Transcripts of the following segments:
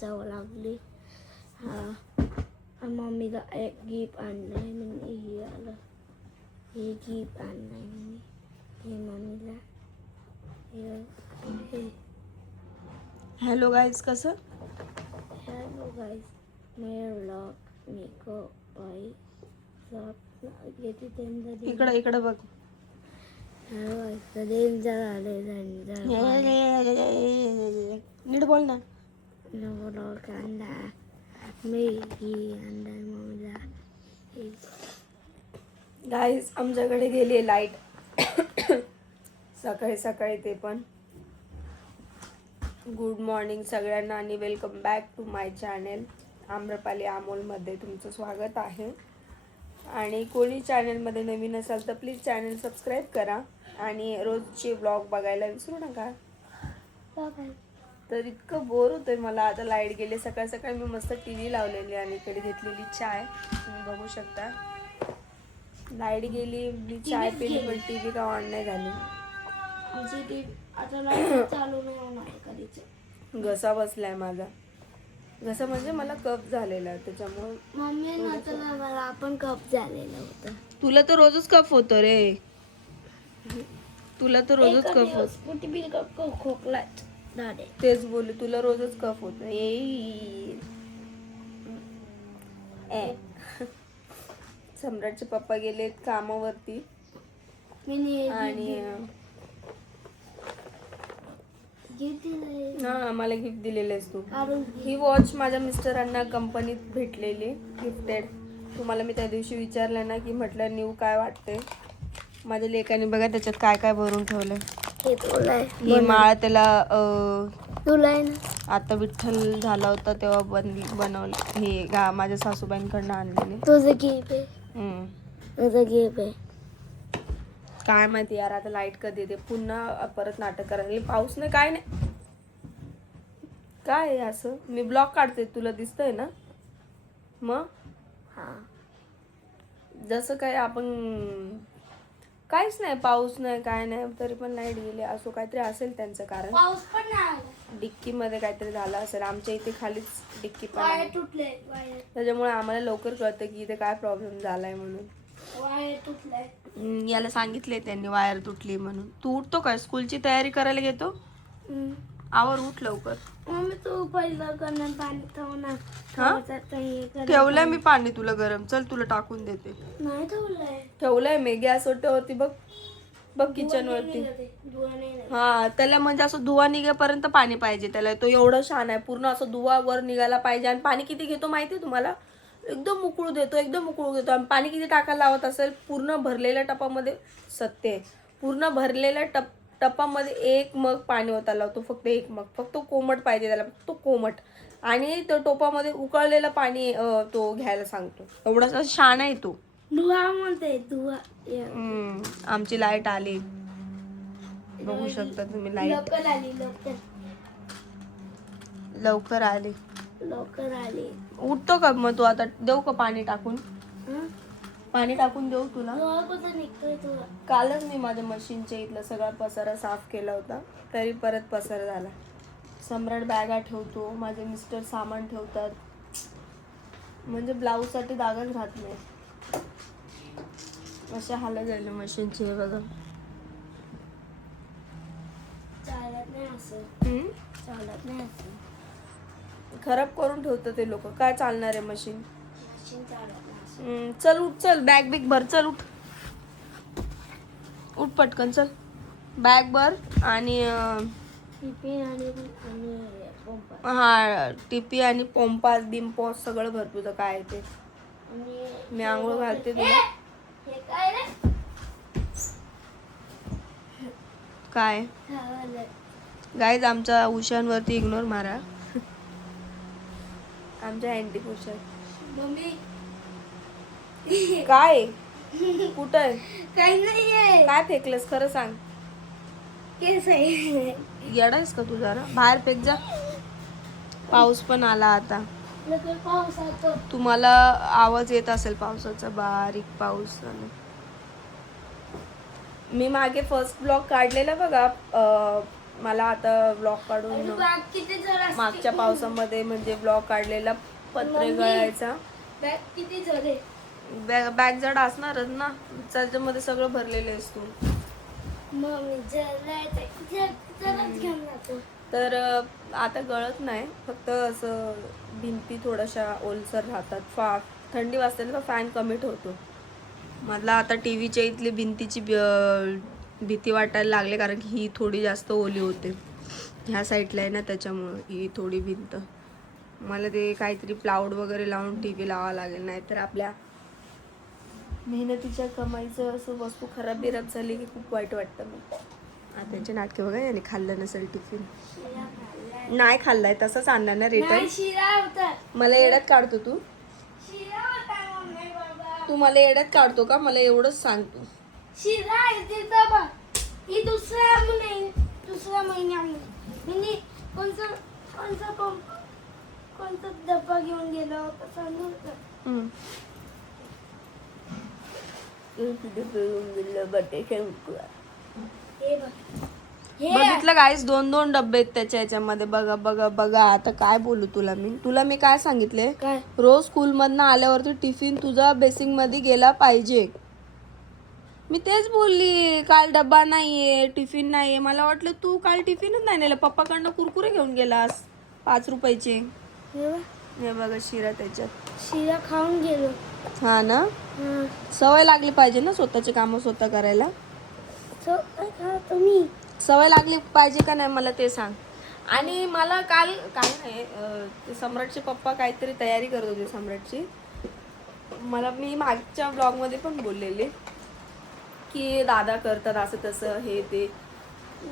जावं लागली. मम्मीला एक गिफ्ट आणलंय म्हणजे हे आलं. हे गिफ्ट आणलंय मी हे मम्मीला. हॅलो गाईज, कसं? हॅलो गाईज, मेरा व्लॉग मेको बाई इकडं इकडं बघ. नीट बोल ना. गाईज, आमच्याकडे गेली लाईट सकाळी सकाळी, ते पण. गुड मॉर्निंग सगळ्यांना आणि welcome back to my channel. Amrapali अमोलमध्ये तुमचं स्वागत आहे. आणि कोणी चॅनलमध्ये नवीन असाल तर प्लीज चॅनल सबस्क्राईब करा आणि रोजचे व्लॉग बघायला विसरू नका. तर इतकं बोर होतंय मला. आता लाईट गेले. सकाळ सकाळी मी मस्त टी व्ही लावलेली आणि इकडे घेतलेली चाय, तुम्ही बघू शकता. लाईट गेली, मी चाय पिली पण टी व्ही का ऑन नाही झाली. घसा बसलाय माझा. घसा म्हणजे मला कफ झालेला, त्याच्यामुळे. मम्मी मला आपण कफ झालेलं होतं. तुला तर रोजच कफ होतो रे. तुला तर रोजच कफ होत. खोकला. तेच बोलू, तुला रोजच कफ होत. सम्राटचे पप्पा गेलेत कामावरती आणि मला गिफ्ट दिलेलं आहेस तू. ही वॉच माझ्या मिस्टरांना कंपनीत भेटलेली, गिफ्टेड. तुम्हाला मी त्या दिवशी विचारलं ना की म्हटलं न्यू काय वाटते. माझ्या लेकाने बघा त्याच्यात काय काय भरून ठेवलंय. ही माळ त्याला आता विठ्ठल झाला होता तेव्हा बनवलं. हे माझ्या सासूबाईंकडनं आणलेले. तुझं गिफ्ट आहे. काय माहिती यार, आता लाईट कधी येते. पुन्हा परत नाटक करायला. पाऊस नाही, काय नाही. काय आहे असं? मी ब्लॉग काढते, तुला दिसतंय ना? मग जसं काय आपण काहीच नाही, पाऊस नाही, काय नाही, तरी पण लाईट गेली. असं काहीतरी असेल त्यांचं कारण. पाऊस पण नाही. डिक्की मध्ये काहीतरी झालं असेल. आमच्या इथे खालीच डिक्की पण आहे, त्याच्यामुळे आम्हाला लवकर कळतं की इथे काय प्रॉब्लेम झालाय म्हणून. याला सांगितले त्यांनी वायर तुटली म्हणून. तू उठतो काय? स्कूलची तयारी करायला घेतो. आवर, उठ लवकर. मम्मी तू पहिलं गरम पाणी ठेवलंय मी पाणी तुला गरम. चल तुला टाकून देते. नाही ठेवलंय मी गॅस वरती. बघ किचन वरती. हा, त्याला म्हणजे असं धुवा निघेपर्यंत पाणी पाहिजे त्याला. तो एवढं छान आहे, पूर्ण असं धुवा वर निघायला पाहिजे. आणि पाणी किती घेतो माहितीये तुम्हाला? एकदम उकळू देतो. आणि पाणी किती टाकायला लावत असेल? पूर्ण भरलेल्या टपामध्ये, सत्य, पूर्ण भरलेल्या टपामध्ये 1 मग पाणी ओतायला लावतो. फक्त 1 मग. फक्त कोमट पाहिजे त्याला, फक्त कोमट. आणि तो टोपामध्ये उकळलेलं पाणी तो घ्यायला सांगतो. एवढा छान आहे तो. आमची लाईट आली, बघू शकता तुम्ही. लाईट लवकर आली. उठतो का मग तू? आता देऊ का पाणी टाकून? पाणी टाकून देऊ तुला? कालच मी माझ्या मशीनच्या इथला सगळा पसारा साफ केला होता, तरी परत पसारा झाला. सम्राट बॅगा ठेवतो, माझे मिस्टर सामान ठेवतात, म्हणजे ब्लाऊज साठी जागाच राहत नाही. अशा हालत झाले मशीनची. हे बघा, चालत नाही असं. खराब करून ठेवतात ते लोक. काय चालणार आहे मशीन? चल उठ, चल बॅग बिग भर. चल उठ पटकन. चल बॅग भर आणि टिपी आणि पोंपास बिंपॉस सगळं भर तुझं काय आहे ते. मी आंघोळ घालते तुला. काय गाईज, आमच्या उशांवरती इग्नोर मारा. आमच्या अँटी उषा. काय? कुठं आहे? काही नाहीये. काय फेकलंस खरं सांग. केस आहे. येडायस का तू? जरा बाहेर फेक जा. पाऊस पण आला आता. तुम्हाला आवाज येत असेल पावसाचा, बारीक पाऊस. मी मागे फर्स्ट ब्लॉग काढलेला बघा, मला आता ब्लॉग काढून बॅग किती जड असते. मागच्या पावसामध्ये म्हणजे ब्लॉग काढलेला पत्रे गळायचा. बॅग किती जड आहे. बॅग जड असणारच ना, त्याच्यामध्ये सगळं भरलेलं आहेस तू. मग जडच घेऊन जातो. तर आता गळत नाही, फक्त असं भिंती थोड्याशा ओलसर राहतात. थंडी वाजते ना, फॅन कमी ठेवतो. मला आता टीव्हीच्या इथली भिंतीची भीती वाटायला लागले, कारण की ही थोडी जास्त ओली होते. ह्या साईडला आहे ना, त्याच्यामुळं ही थोडी भिंत. मला ते काहीतरी प्लाऊड वगैरे लावून टीव्ही लावावं लागेल, नाहीतर आपल्या मेहनतीच्या कमाईचं असं वस्तू खराब झाली की खूप वाईट वाटतं. मग त्यांचे नाटके बघा, याने खाल्लं नसेल टिफिन. नाही खाल्लाय, तसंच आणला ना रिटर्न. मला येड्यात काढतो तू. तू मला येड्यात काढतो का? मला एवढंच सांग तू. शिरा ही दुसऱ्या महिन्यामध्ये कोणता डब्बा घेऊन गेलो होता सांगू का? बघितलं गाईस, 2-2 डब्बे आहेत त्याच्या याच्यामध्ये. बघा बघा बघा, आता काय बोलू तुला मी काय सांगितले? काय? रोज स्कूल मधनं आल्यावरती टिफिन तुझा बेसिंग मध्ये गेला पाहिजे. मी तेच बोलली, काल डब्बा नाहीये, टिफिन नाहीये. मला वाटलं तू काल टिफिनच नाही नेला, पप्पाकडनं कुरकुरे घेऊन गेलास 5 रुपयाचे. हे बघा शिरा त्याच्यात. शिरा खाऊन गेलो. हा ना, सवय लागली पाहिजे ना स्वतःचे काम स्वतः करायला. तुम्ही सवय लागली पाहिजे का नाही मला ते सांग. आणि मला काल नाही, ते सम्राटचे पप्पा काहीतरी तयारी करत होते सम्राटची. मी मागच्या ब्लॉगमध्ये पण बोललेले की दादा करतात असं तसं हे ते.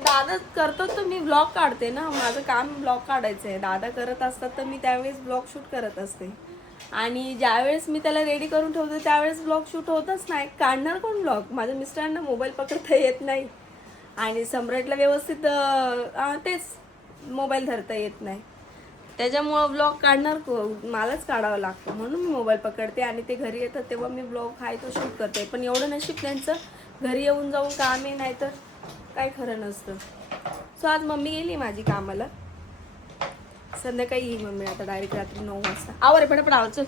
दादा करतात तर मी ब्लॉग काढते ना, माझं काम ब्लॉग काढायचं आहे. दादा करत असतात तर मी त्यावेळेस ब्लॉग शूट करत असते. आणि ज्यावेळेस मी त्याला रेडी करून ठेवते त्यावेळेस ब्लॉग शूट होतच नाही. काढणार कोण ब्लॉग? माझ्या मिस्टरांना मोबाईल पकडता येत नाही आणि सम्राटला व्यवस्थित तेच मोबाईल धरता येत नाही. त्याच्यामुळं ब्लॉग काढणार मलाच काढावं लागतं. म्हणून मी मोबाईल पकडते आणि ते घरी येतात तेव्हा मी ब्लॉग हाय तो शूट करते. पण एवढं नशीब त्यांचं, घरी येऊन जाऊन काम आहे, नाही तर काय खरं नसतं. सो आज मम्मी गेली माझी कामाला. संध्याकाळी येईल मम्मी आता डायरेक्ट रात्री 9 वाजता. आवर पण आवाज. चल,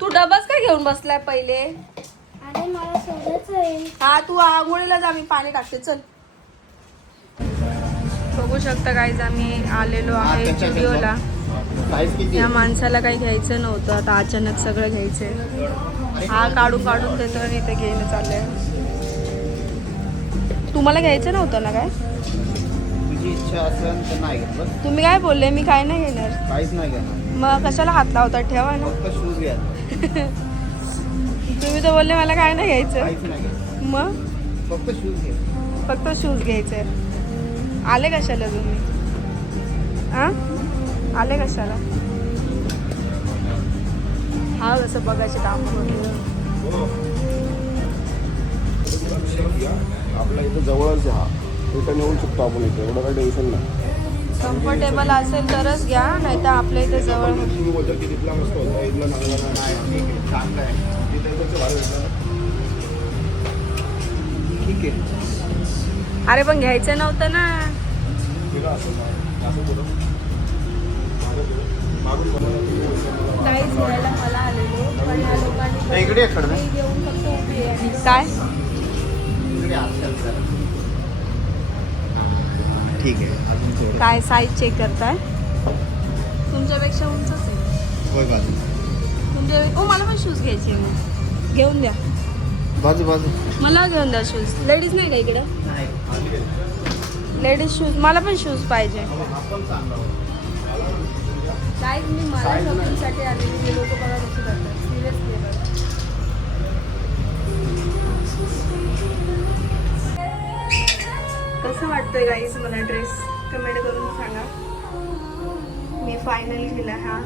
तू डबाच काय घेऊन बसलाय पहिले? अरे मला सोडायचं आहे. हा, तू आंघोळीला जा, मी पाणी टाकते. चल. बघू शकता गाईज, आम्ही आलेलो आहे स्टुडिओला. या माणसाला काही घ्यायचं नव्हतं, आता अचानक सगळं घ्यायचंय. हा काढून देतो आणि इथे घेणं चाललंय. तुम्हाला घ्यायचं नव्हतं ना काय? तुझी इच्छा असेल तर नाही घेतलं. तुम्ही काय बोलले? मी काय नाही घेणार. काहीच नाही घेणार. मग कशाला हात लावता? ठेवा ना. फक्त शूज घ्या. तुम्ही तर बोलले मला काय नाही घ्यायचं. काहीच नाही घ्यायचं. मग फक्त शूज घ्या. फक्त शूज घ्यायचे. आले कशाला तुम्ही? आले कशाला? हा कसं बघायचे काम आपल्या इथं जवळच हा, इथं नेऊ शकतो आपण. इथं एवढं काही टेन्शन नाही. कम्फर्टेबल असेल तरच घ्या, नाही तर आपल्या इथे जवळ. तिथला मस्त होता, इथला नाही. चांगलं आहे ठीक आहे. अरे पण घ्यायचं नव्हतं ना. काहीच घ्यायला मला आलेलो, पण या लोकांनी इकडे घेऊन फक्त उभी आहे. काय ठीक आहे. काय साईज चेक करताय? तुमच्यापेक्षा उंचच आहे. तुमच्या मला पण शूज घ्यायचे. मग घेऊन द्या. बाजू मला घेऊन द्या शूज. लेडीज नाही का इकडं? लेडीज शूज, मला पण शूज पाहिजे. काय मी मला शॉपिंगसाठी आलेली, हे लोक बघा कसं करतात. सिरियसली कसं वाटतंय गाईज मला ड्रेस? कमेंट करून सांगा. मी फायनल केला हा.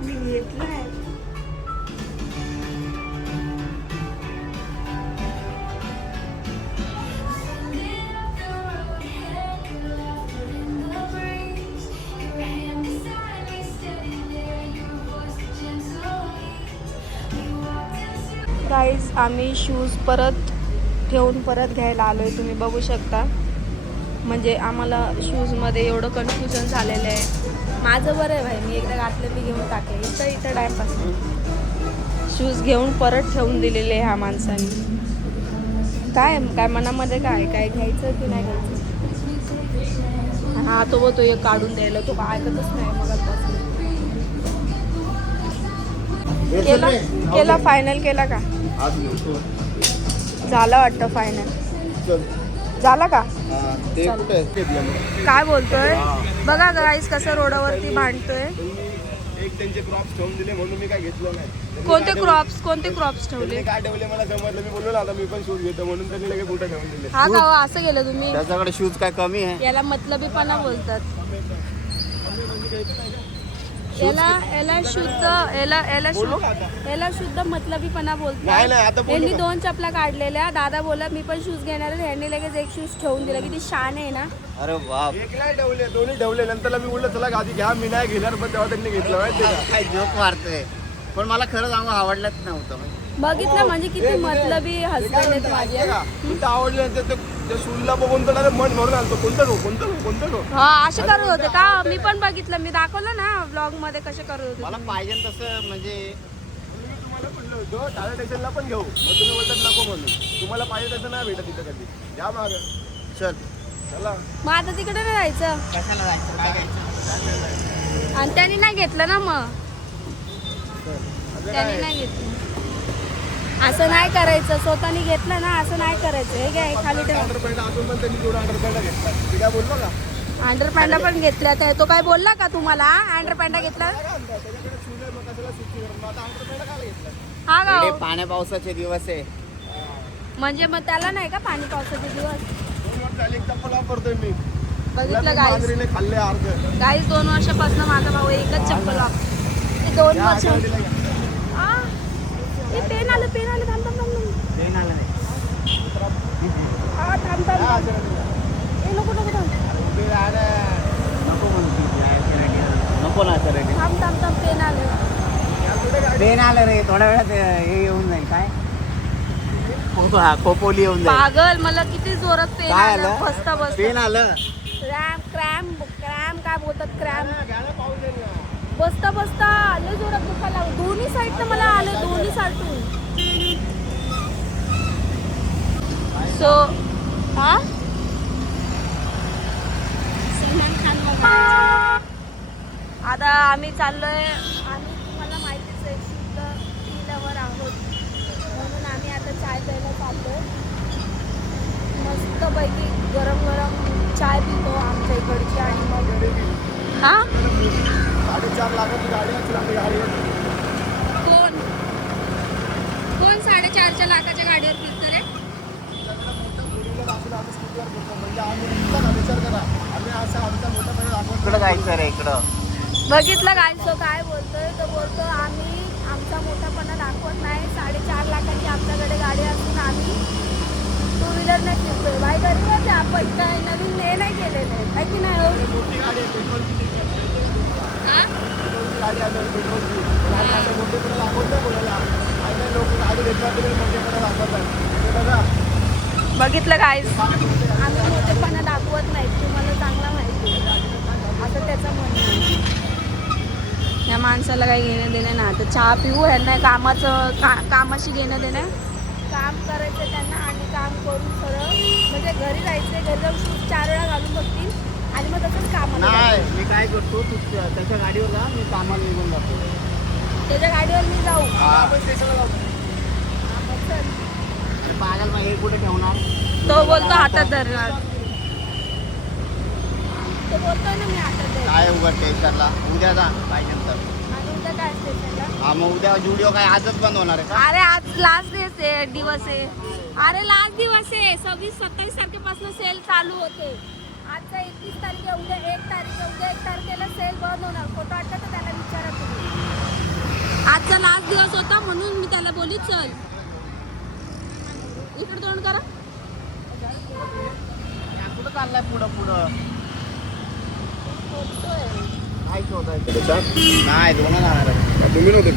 मी घेतलाय. गाईज आम्ही शूज परत ठेवून परत घ्यायला आलोय. तुम्ही बघू शकता. म्हणजे आम्हाला शूजमध्ये एवढं कन्फ्युजन झालेलं आहे. माझं बरं आहे भाई, मी एकदा घातलं मी घेऊन टाकले. इथं टाईमपास. शूज घेऊन परत ठेवून दिलेले ह्या माणसाने. काय काय मनामध्ये काय काय घ्यायचं की नाही घ्यायचं. हा तो एक काढून द्यायला तो काय ऐकतच नाही मगापासून. केला फायनल केला का? झालं वाटतं फायनल. झाला का? काय बोलतोय बघा गाईस कसं रोडावरती भांडतोय. एक त्यांचे क्रॉप्स ठेवून दिले म्हणून मी काय घेतलं नाही. कोणते क्रॉप्स ठेवले? काय ठेवले मला समजलं. मी बोललो ना आता मी पण शूज घेतो म्हणून त्यांनी लगेच कुठे ठेवून दिले. हा का असं गेलं तुम्ही? त्याच्याकडे शूज काय कमी आहे? याला मतलबीपणा बोलतात. याला शुद्ध मतलबीपणा बोलतात. यांनी 2 चपला काढलेल्या. दादा बोला मी पण शूज घेणार आहे. यांनी लगेच एक शूज ठेवून दिला. किती शान आहे ना. अरे बाप. एक नाही ठेवले, दोन्ही ठेवले. नंतर मी बोललो चला गादी घ्या, मी नाही घेणार. पण तेव्हा त्यांनी घेतलं. माहिती काय जोक मारतोय. पण मला खरंच आवडलंच नव्हतं. बघितलं म्हणजे किती मतलबी हसबंड आहेत माझे. तुला आवडलं त्या शूजला बघून तर मन भरून आलतो. कोणतं नो हा असे करत होते का? मी पण बघितलं. मी दाखवलं ना व्लॉग मध्ये कसे करत होते. मला पाहिजे तसं म्हणजे तुम्हाला म्हणलं होतं टाटा स्टेशनला पण घेऊ. तुम्ही बोलतात नको म्हणून. तुम्हाला पाहिजे तसं नाही भेटत तिथं कधी. या माग चल चला. मग आता तिकडे नाही जायचं. कशाला जायचं? काय घ्यायचं? आणि त्यांनी नाही घेतलं ना. मग त्यांनी नाही घेतलं. असं नाही करायचं. स्वतःनी घेतलं ना असं नाही करायचं. हे काय खाली ठेवा. अंडरपॅन्टा पण घेतल्या. त्या तो काय बोलला का तुम्हाला? अंडरपॅन्टा घेतला हा का? पाण्या पावसाचे दिवस आहे म्हणजे मग त्याला नाही का पाणी पावसाचे दिवस? चप्पल वापरतोय मी. बघितलं गाईस. खाल्ले अर्ध गाईस 2 वर्षापासून माझा भाऊ एकच चप्पल वापरतो. 2 वर्ष. पेन आलं थांब पेन आलं नाही. थांब. नको नको ना सर. थांब पेन आलं. पेन आलं रे. थोड्या वेळात हे येऊन जाईल. काय खोपोली येऊन जाईल. पागल मला किती जोरात पेन काय आलं. आलं? बसता पेन आलं. क्रॅम काय बोलतात क्रॅम. बसता आलं जोरात दुखायला लागलं. दोन्ही साईडनं मला आलं. दोन्ही साईडून. सो हा आता आम्ही चाललोय. आम्ही तुम्हाला माहितीच आहे शुद्ध टी लवर आहोत म्हणून आम्ही आता चाय प्यायला चाललोय. मस्तपैकी गरम चाय पितो आमच्या इकडची. आणि मग हा 4.5 लाखाची गाडी कोण 4.5 लाखाच्या गाडीवर फिरतो रे? इकडं जायचं रे. इकडं बघितलं गायचं काय बोलतोय. तो बोलतो आम्ही आमचा मोठापणा दाखवत नाही. 4.5 लाखाची आमच्याकडे गाडी असून आम्ही 2 व्हीलर नाही फिरतोय. बाई गरीबच आहे आपण. काय नवीन हे नाही केलेलं आहे काय की नाही. बघितलं काय आम्ही मोठेपणा दाखवत नाही. तुम्हाला चांगला माहिती असं त्याचं म्हणणं आहे. या माणसाला काही घेणं देणं ना. आता चहा पिऊ ह्यांना कामाशी घेणं देणं. काम करायचं त्यांना आणि काम करून सरळ म्हणजे घरी जायचं. घरी जाऊन शूज 4 वेळा घालून बघतील आणि मग तसंच काम नाही. मी काय करतो तू त्याच्या गाडीवर जा. मी कामाला निघून जातो. त्याच्या गाडीवर मी जाऊ. पागल मग हे कुठे ठेवणार? तो बोलतो हातात धरणार. तो बोलतोय ना मी हातात धरणार. काय उघड स्टेशनला उद्या जा पाहिजे तर. आणि उद्या काय स्टेशनला? हा मग उद्या जुडिओ काय आजच बंद होणार आहे का? अरे आज लास्ट दिवस आहे. अरे लास्ट दिवस आहे. 26-27 तारखेपासून सेल चालू होते. आजचा 31 तारीख आहे. उद्या 1 तारीख आहे. उद्या 1 तारखेला सेल बंद होणार. फोटो वाटतं तर त्याला विचारा तुम्ही. आजचा लास्ट दिवस होता म्हणून मी त्याला बोलली चल. इकडे तोंड करा. कुठं चाललाय पुढं काय शोधायचं? नाही दोन जाणार. तुम्ही नव्हते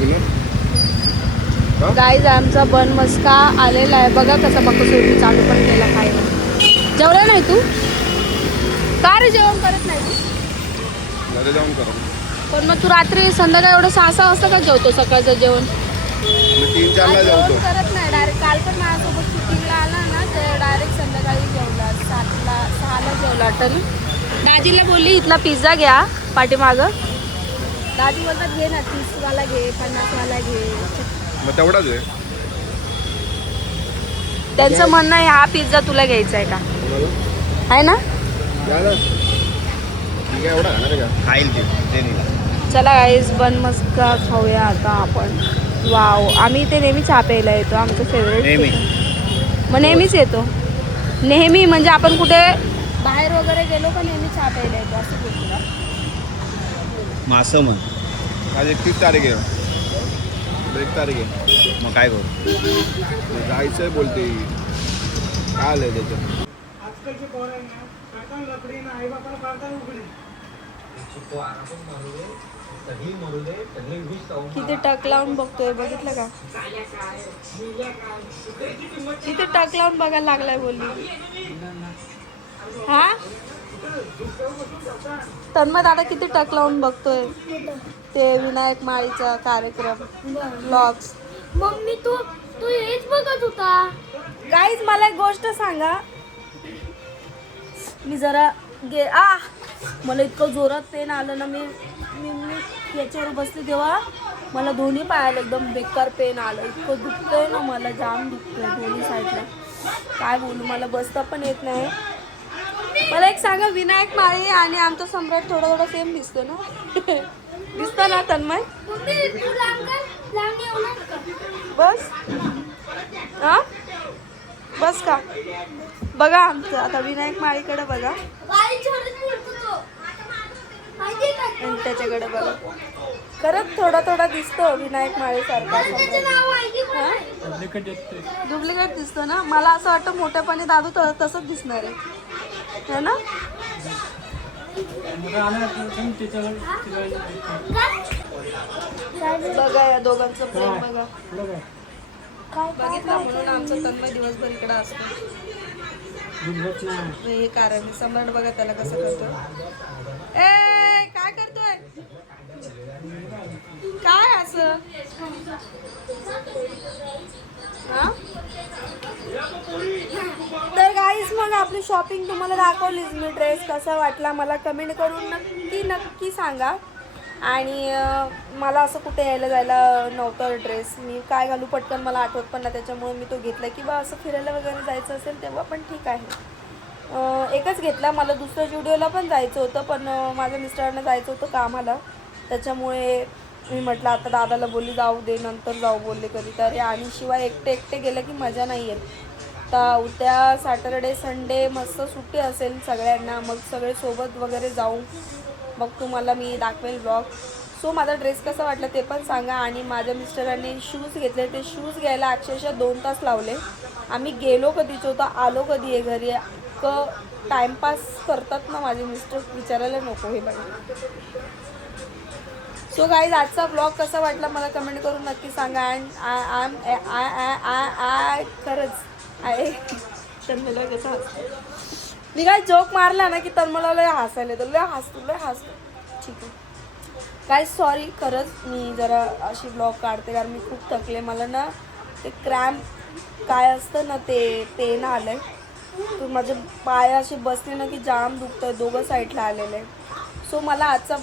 गाईज आमचा बन मस्का आलेला आहे बघा कसा बकसूर चालू पण केला खायला. जेवला नाही तू का रे जेवण करत नाही तू? जाऊन करा. पण मग तू रात्री संध्याकाळी एवढं 6 वाजता का जेवतो सकाळचं जेवण? 3-4 ला जेवतो. करत नाही डायरेक्ट. काल पण माझ्यासोबत शूटिंगला आला ना ते डायरेक्ट संध्याकाळी जेवला 6ला जेवला. तर दाजीला बोलली इथला पिझ्झा घ्या पाठीमागं. दाजी बोलतात घे ना 30वाला घे 50वाला घे. मग तेवढाच आहे. त्यांचं म्हणणं आहे हा पिझ्झा तुला घ्यायचा आहे का आहे ना? खाईल ते चला गाईज बन मस्का खाऊया आता आपण. वाव आम्ही ते नेहमी चहा प्यायला येतो आमचं फेवरेट. मग नेहमीच येतो. नेहमी म्हणजे आपण कुठे बाहेर वगैरे गेलो का नेहमी चहा प्यायला येतो असं बोलतो ना. मासं म्हण आज 31 तारीख आहे. 1 तारीख आहे मग काय करू जायचंय बोलते. काय आलंय त्याच्यात? किती टक लावून बघतोय बघितलं का? किती टक लावून बघायला लागलाय बोलली. हा तन्मय दादा किती टक लावून बघतोय ते विनायक माळीचा कार्यक्रम व्लॉग्स. मम्मी तू हेच बघत होता. गाईज मला एक गोष्ट सांगा. मी जरा मला इतकं जोरात पेन आलं ना. मी याच्यावर बसले तेव्हा मला दोन्ही पायाला एकदम बेकार पेन आलं. इतकं दुखतंय ना मला जाम दुखतंय दोन्ही साईडला. काय बोलू मला बसता पण येत नाही. मला एक सांगा विनायक माळी आणि आमचा सम्राट थोडा सेम दिसतो ना? दिसतो ना तन्मय? बस हा बस का बघा आमचं आता विनायक माळीकडे बघा आणि त्याच्याकडे बघा. खरंच थोडा दिसतो विनायक माळी सारखा. डुप्लिकेट दिसतो ना. मला असं वाटतं मोठ्यापणे दादू तसंच दिसणार आहे ना. बघा या दोघांचं प्रेम बघा. बघितलं म्हणून आमचा तन्मय दिवसभर इकडे असतो. हे कारण सम्राट बघा त्याला कसं करतो. ए काय करतोय काय असं हा? तर गाईज मग आपली शॉपिंग तुम्हाला दाखवलीच मी. ड्रेस कसा वाटला मला कमेंट करून नक्की सांगा. आणि मला असं कुठे यायला जायला नव्हतं ड्रेस. मी काय घालू पटकन मला आठवत पण नाही त्याच्यामुळे मी तो घेतला. किंवा असं फिरायला वगैरे जायचं असेल तेव्हा पण ठीक आहे. एकच घेतला. मला दुसऱ्या स्टुडिओला पण जायचं होतं पण माझ्या मिस्टरांना जायचं होतं कामाला. त्याच्यामुळे मी म्हटलं आता दादाला बोलली जाऊ दे नंतर जाऊ बोलले कधीतरी. आणि शिवाय एकटे गेलं की मजा नाही येत. तर उद्या सॅटरडे संडे मस्त सुट्टी असेल सगळ्यांना. मग सगळे सोबत वगैरे जाऊ. मग तुम्हाला मी दाखवेल ब्लॉग. सो माझा ड्रेस कसा वाटला ते पण सांगा. आणि माझ्या मिस्टरांनी शूज घेतले. ते शूज घ्यायला अक्षरशः 2 तास लावले. आम्ही गेलो कधीच होतं आलो कधी आहे घरी. टाइमपास करतात ना माझे मिस्टर विचारायला नको हे बघा. सो गाईज आजचा ब्लॉग कसा वाटला मला कमेंट करून नक्की सांगा. अँड आय खरंच आहे तन्मयला कसं हसतो. मी काय जोक मारला ना की तन्मयला लय हसायला येतं. लय हसतो ठीक आहे काय सॉरी. खरंच मी जरा अशी ब्लॉग काढते कारण मी खूप थकले. मला ना ते क्रॅम्प काय असतं ना ते पेन आलं आहे. तर माझे पाय असे बसले ना की जाम दुखतं आहे. दोघं साईडला आलेले. सो मला आजचा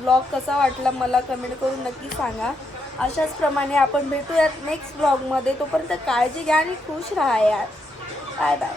ब्लॉग कसा वाटला मला कमेंट करून नक्की सांगा. अशाच प्रमाणे आपण भेटूयात नेक्स्ट ब्लॉगमध्ये. तोपर्यंत काळजी घ्या आणि खुश राहा यार. Bye bye.